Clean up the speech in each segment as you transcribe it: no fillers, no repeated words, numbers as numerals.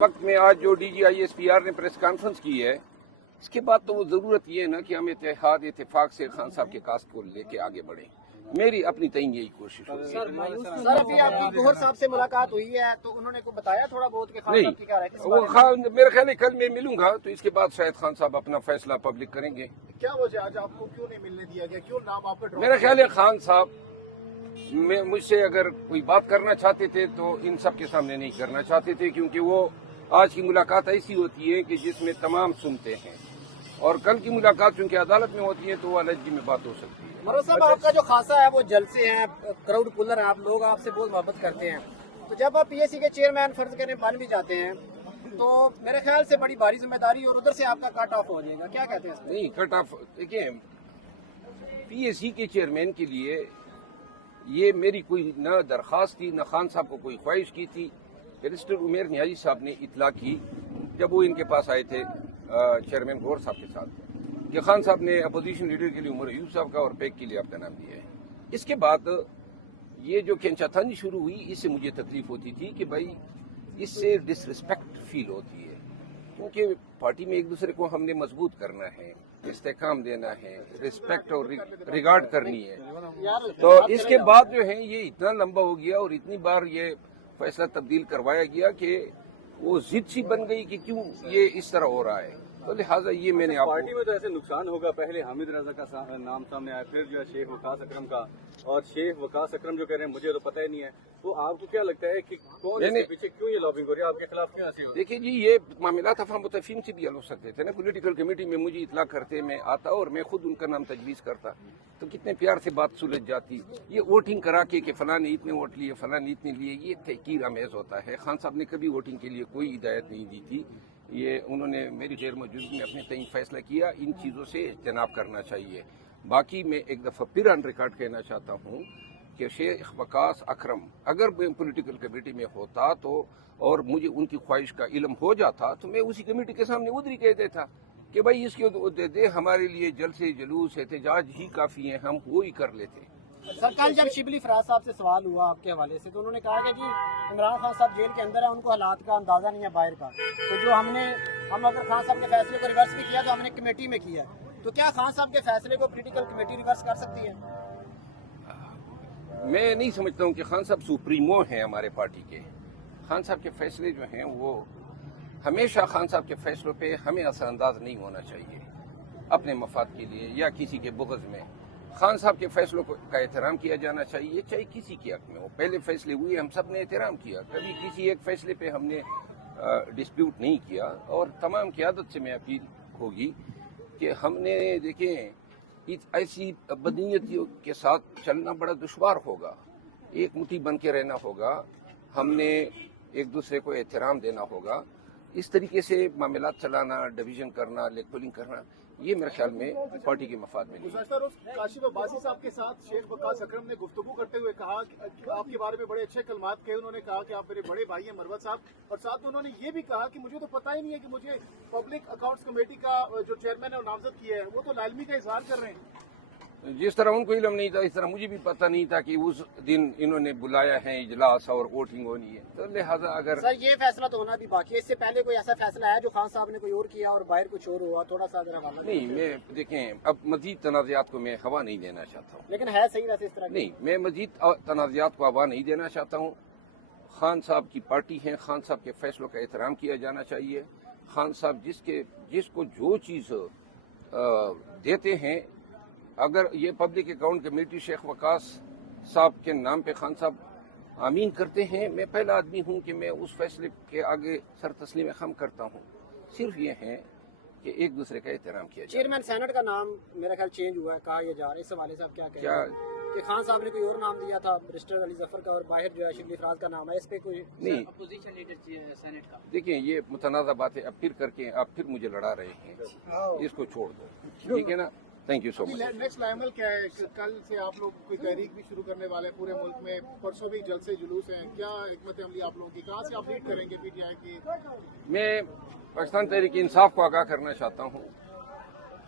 وقت میں آج جو D G I S P R نے پریس کانفرنس کی ہے، اس کے بعد تو وہ ضرورت یہ ہے نا کہ ہم اتفاق سے خان صاحب کے کاسٹ کو لے کے آگے بڑھیں۔ میری اپنی تئیں یہی کوشش ہوگی۔ سر ابھی آپ کی گوہر صاحب سے ملاقات ہوئی ہے تو انہوں نے کو بتایا تھوڑا بہت کہ خان صاحب کی کیا رائے ہے؟ وہ خان میرے خیال ہے کل میں ملوں گا تو اس کے بعد شاید خان صاحب اپنا فیصلہ پبلک کریں گے۔ کیا وجہ آج آپ کو کیوں نہیں ملنے دیا گیا؟ کیوں نام آپ کا میرا خیال ہے خان صاحب مجھ سے اگر کوئی بات کرنا چاہتے تھے تو ان سب کے سامنے نہیں کرنا چاہتے تھے، کیونکہ وہ آج کی ملاقات ایسی ہوتی ہے کہ جس میں تمام سنتے ہیں، اور کل کی ملاقات چونکہ عدالت میں ہوتی ہے تو وہ علیحدگی میں بات ہو سکتی ہے۔ مرو صاحب آپ کا جو خاصہ ہے وہ جلسے ہیں، کراؤڈ پولر ہیں، آپ لوگ آپ سے بہت محبت کرتے ہیں، تو جب آپ پی ایس سی کے چیئرمین فرض کریں بن بھی جاتے ہیں تو میرے خیال سے بڑی بھاری ذمہ داری اور ادھر سے آپ کا کٹ آف ہو جائے گا، کیا کہتے ہیں اس میں؟ نہیں کٹ آف، دیکھیں پی ایس سی کے چیئرمین کے لیے یہ میری کوئی نہ درخواست تھی نہ خان صاحب کو کوئی خواہش کی تھی۔ بیرسٹر عمیر نیازی صاحب نے اطلاع کی جب وہ ان کے پاس آئے تھے چیئرمین گور صاحب کے ساتھ کہ خان صاحب نے اپوزیشن لیڈر کے لیے عمر ایوب صاحب کا اور پیک کے لیے آپ کا نام دیا ہے۔ اس کے بعد یہ جو کھینچاتھانی شروع ہوئی، اس سے مجھے تکلیف ہوتی تھی کہ بھائی اس سے ڈس رسپیکٹ فیل ہوتی ہے، کیونکہ پارٹی میں ایک دوسرے کو ہم نے مضبوط کرنا ہے، استحکام دینا ہے، رسپیکٹ اور ریگارڈ کرنی ہے۔ تو اس کے بعد جو ہے یہ اتنا لمبا ہو گیا اور اتنی بار یہ فیصلہ تبدیل کروایا گیا کہ وہ ضد سی بن گئی کہ کیوں یہ اس طرح ہو رہا ہے، تو لہٰذا یہ میں نے آپ پارٹی میں تو ایسے نقصان ہوگا۔ پہلے حامد رضا کا نام سامنے آیا، پھر جو ہے شیخ وقاص اکرم کا، اور شیخ وقاص اکرم جو کہہ رہے ہیں مجھے تو پتہ ہی نہیں ہے، تو آپ کو کیا لگتا ہے کہ کون اس کے پیچھے کیوں یہ لابنگ ہو رہی ہے، آپ کے خلاف کیوں ایسی ہو رہی ہے؟ دیکھیے جی، یہ معاملات افہام و تفہیم سے بھی حل ہو سکتے تھے نا۔ پولیٹیکل کمیٹی میں مجھے اطلاع کرتے میں آتا اور میں خود ان کا نام تجویز کرتا تو کتنے پیار سے بات سلجھ جاتی۔ یہ ووٹنگ کرا کے کہ فلاں نے اتنے ووٹ لیے فلاں نے اتنے لیے، یہ تحقیر آمیز ہوتا ہے۔ خان صاحب نے کبھی ووٹنگ کے لیے کوئی ہدایت نہیں دی تھی، یہ انہوں نے میری غیر موجودگی میں اپنے تعین فیصلہ کیا۔ ان چیزوں سے اجتناب کرنا چاہیے۔ باقی میں ایک دفعہ پھر آن ریکارڈ کہنا چاہتا ہوں کہ شیخ وقاص اکرم اگر میں پولیٹیکل کمیٹی میں ہوتا تو اور مجھے ان کی خواہش کا علم ہو جاتا تو میں اسی کمیٹی کے سامنے ادھر ہی کہہ دیتا کہ بھائی اس کے دے دے، ہمارے لیے جلسے جلوس احتجاج ہی کافی ہیں، ہم وہی کر لیتے۔ سر کل جب شبلی فراز صاحب سے سوال ہوا آپ کے حوالے سے تو انہوں نے کہا کہ جی عمران خان صاحب جیل کے اندر ہیں، ان کو حالات کا اندازہ نہیں ہے باہر کا، تو جو ہم اگر خان صاحب کے فیصلے کو ریورس بھی کیا تو ہم نے کمیٹی میں کیا، تو کیا خان صاحب کے فیصلے کو پولیٹیکل کمیٹی ریورس کر سکتی ہے؟ میں نہیں سمجھتا ہوں کہ خان صاحب سپریمو ہیں ہمارے پارٹی کے۔ خان صاحب کے فیصلے جو ہیں وہ ہمیشہ خان صاحب کے فیصلوں پہ ہمیں اثر انداز نہیں ہونا چاہیے اپنے مفاد کے لیے یا کسی کے بغض میں۔ خان صاحب کے فیصلوں کا احترام کیا جانا چاہیے، چاہے کسی کے حق میں ہو۔ پہلے فیصلے ہوئے ہم سب نے احترام کیا، کبھی کسی ایک فیصلے پہ ہم نے ڈسپیوٹ نہیں کیا، اور تمام قیادت سے میں اپیل ہوگی کہ ہم نے دیکھیں ایسی بدنیتیوں کے ساتھ چلنا بڑا دشوار ہوگا، ایک مٹھی بن کے رہنا ہوگا، ہم نے ایک دوسرے کو احترام دینا ہوگا۔ اس طریقے سے معاملات چلانا، ڈویژن کرنا، لیگ پولنگ کرنا، یہ میرے خیال میں پارٹی کے مفاد میں نہیں۔ گزشتہ روز کاشف عباسی صاحب کے ساتھ شیخ وقاص اکرم نے گفتگو کرتے ہوئے کہا کہ آپ کے بارے میں بڑے اچھے کلمات کہے، انہوں نے کہا کہ آپ میرے بڑے بھائی ہیں مروت صاحب، اور ساتھ میں انہوں نے یہ بھی کہا کہ مجھے تو پتہ ہی نہیں ہے کہ مجھے پبلک اکاؤنٹس کمیٹی کا جو چیئرمین ہے وہ نامزد کیا ہے، وہ تو لالمی کا اظہار کر رہے ہیں۔ جس طرح ان کو علم نہیں تھا اس طرح مجھے بھی پتہ نہیں تھا کہ اس دن انہوں نے بلایا ہے اجلاس اور ووٹنگ ہونی ہے، تو لہٰذا اگر سر یہ فیصلہ تو ہونا بھی باقی ہے، اس سے پہلے کوئی ایسا فیصلہ ہے جو خان صاحب نے کوئی اور کیا اور باہر کچھ اور ہوا، تھوڑا سا ذرا نہیں، میں دیکھیں اب مزید تنازعات کو میں ہوا نہیں دینا چاہتا ہوں۔ لیکن ہے صحیح ویسے اس طرح نہیں، میں مزید تنازعات کو ہوا نہیں دینا چاہتا ہوں۔ خان صاحب کی پارٹی ہے، خان صاحب کے فیصلوں کا احترام کیا جانا چاہیے۔ خان صاحب جس کو جو چیز دیتے ہیں، اگر یہ پبلک اکاؤنٹ کمیٹی شیخ وقاص صاحب کے نام پہ خان صاحب آمین کرتے ہیں، میں پہلا آدمی ہوں کہ میں اس فیصلے کے آگے سر تسلیم خم کرتا ہوں۔ صرف یہ ہے کہ ایک دوسرے کا احترام کیا جائے۔ چیئرمین سینٹ کا نام میرا خیال چینج ہوا ہے، کہا یہ جا رہا ہے، اس حوالے سے آپ کیا کہیں گے کہ خان صاحب نے کوئی اور نام دیا تھا بیرسٹر علی ظفر کا اور باہر جو ہے شبلی فراز کا نام ہے، اس پہ کوئی نہیں، اپوزیشن لیڈر سینٹ کا؟ دیکھیں یہ متنازع بات ہے، اب پھر کر کے آپ پھر مجھے لڑا رہے ہیں، اس کو چھوڑ دو، ٹھیک ہے نا؟ Thank you so much. Next عمل کیا ہے؟ کل سے آپ لوگ کوئی تحریک بھی شروع کرنے والے ہیں پورے ملک میں، پرسوں بھی جلسے جلوس ہیں، کیا حکمت عملی آپ لوگوں کی، کہاں سے آپ لیڈ کریں گے پی ٹی آئی کی؟ میں پاکستان تحریک انصاف کو آگاہ کرنا چاہتا ہوں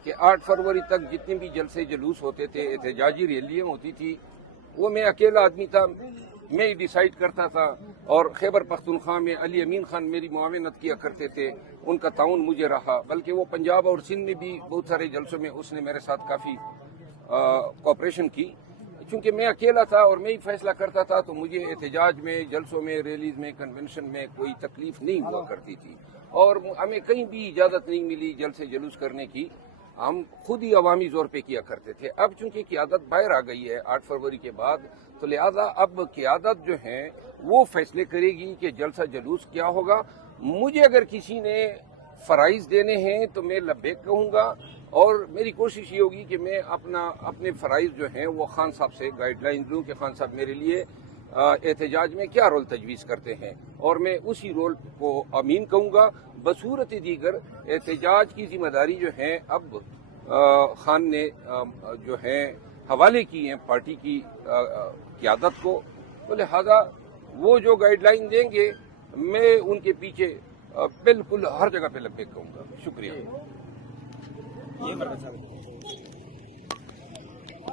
کہ 8 فروری تک جتنے بھی جلسے جلوس ہوتے تھے، احتجاجی ریلیاں ہوتی تھی، وہ میں اکیلا آدمی تھا، میں ہی ڈیسائیڈ کرتا تھا اور خیبر پختونخوا میں علی امین خان میری معاونت کیا کرتے تھے، ان کا تعاون مجھے رہا، بلکہ وہ پنجاب اور سندھ میں بھی بہت سارے جلسوں میں اس نے میرے ساتھ کافی کوآپریشن کی۔ چونکہ میں اکیلا تھا اور میں ہی فیصلہ کرتا تھا تو مجھے احتجاج میں، جلسوں میں، ریلیز میں، کنونشن میں کوئی تکلیف نہیں ہوا کرتی تھی، اور ہمیں کہیں بھی اجازت نہیں ملی جلسے جلوس کرنے کی، ہم خود ہی عوامی زور پہ کیا کرتے تھے۔ اب چونکہ قیادت باہر آ گئی ہے 8 فروری کے بعد، تو لہذا اب قیادت جو ہے وہ فیصلے کرے گی کہ جلسہ جلوس کیا ہوگا۔ مجھے اگر کسی نے فرائض دینے ہیں تو میں لبیک کہوں گا، اور میری کوشش یہ ہوگی کہ میں اپنے فرائض جو ہیں وہ خان صاحب سے گائیڈ لائن لوں کہ خان صاحب میرے لیے احتجاج میں کیا رول تجویز کرتے ہیں، اور میں اسی رول کو امین کہوں گا۔ بصورت دیگر احتجاج کی ذمہ داری جو ہے اب خان نے جو ہے حوالے کی ہیں پارٹی کی قیادت کو، تو لہذا وہ جو گائیڈ لائن دیں گے میں ان کے پیچھے بالکل ہر جگہ پہ لبیک کہوں گا۔ شکریہ۔